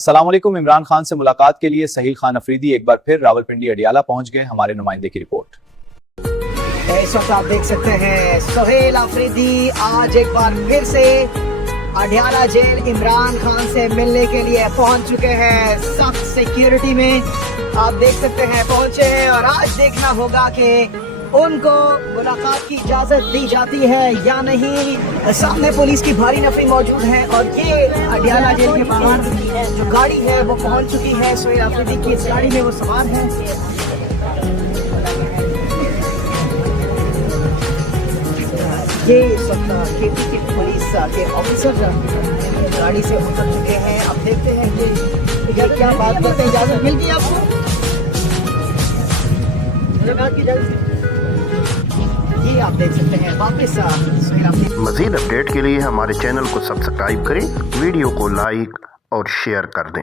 अस्सलाम वालेकुम। इमरान खान से मुलाकात के लिए सहील खान अफरीदी एक बार फिर रावलपिंडी अडियाला पहुंच गए। हमारे नुमाइंदे की रिपोर्ट। इस वक्त आप देख सकते हैं सहील अफरीदी आज एक बार फिर से अडियाला जेल इमरान खान से मिलने के लिए पहुंच चुके हैं। सख्त सिक्योरिटी में आप देख सकते हैं पहुंचे हैं और आज देखना होगा कि उनको मुलाकात की इजाज़त दी जाती है या नहीं। सामने पुलिस की भारी नफरी मौजूद है और ये अडियाला जेल के बाहर जो गाड़ी है वो पहुंच चुकी है। सहील अफरीदी की इस गाड़ी में वो सवार है। ये इस वक्त केपी की पुलिस के ऑफिसर गाड़ी से उतर चुके हैं। अब देखते हैं कि ये क्या बात करते हैं। इजाज़त मिल गई आपको? मुलाकात की इजाज़त? ये आप देख सकते हैं वापस मज़ीद अपडेट के लिए हमारे चैनल को सब्सक्राइब करें, वीडियो को लाइक और शेयर कर दें।